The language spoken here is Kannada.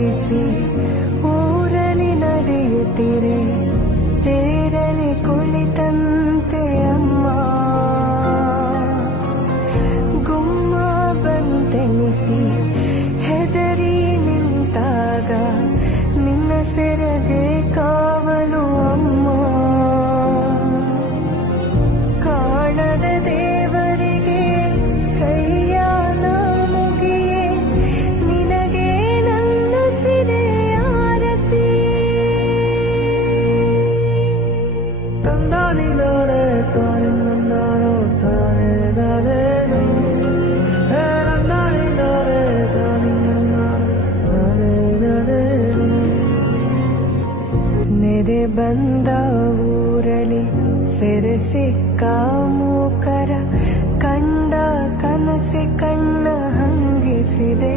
ಇರಿಸಿ ಊರಲಿ ನಡೆಯುತ್ತಿರೆ ತೇರಲಿ ಕುಳಿತಂತೆ ಅಮ್ಮ ಗುಮ್ಮ ಬಂತೆನಿಸಿ ಹೆದರಿ ನಿಂತಾಗ ನಿನ್ನ ಸೆರಗೆ ಕಾವಲು ಅಮ್ಮ ಕಾಣದ ದೇವರಿಗೆ ಕೈಯ ಮುಗಿಯೇ ನಿನಗೆ ನನ್ನ ಸಿರೆಯಾರತಿ ತಂದಾನಿ ನಾನೇ ತಾನೆ ನನ್ನಾನೋ ತಾನೇ ನಾನೇನು ಹೇ ನನ್ನಾನಿ ನಾನೇ ತಾನೆ ನನ್ನಾನೋ ತಾನೇ ನಾನೇನು ನೆರೆ ಬಂದ ಊರಲಿ ಸೆರೆ ಸಿಕ್ಕ ಮೂಕರ ಕಂಡ ಕನಸಿ ಕಣ್ಣ ಹಂಗಿಸಿದೆ.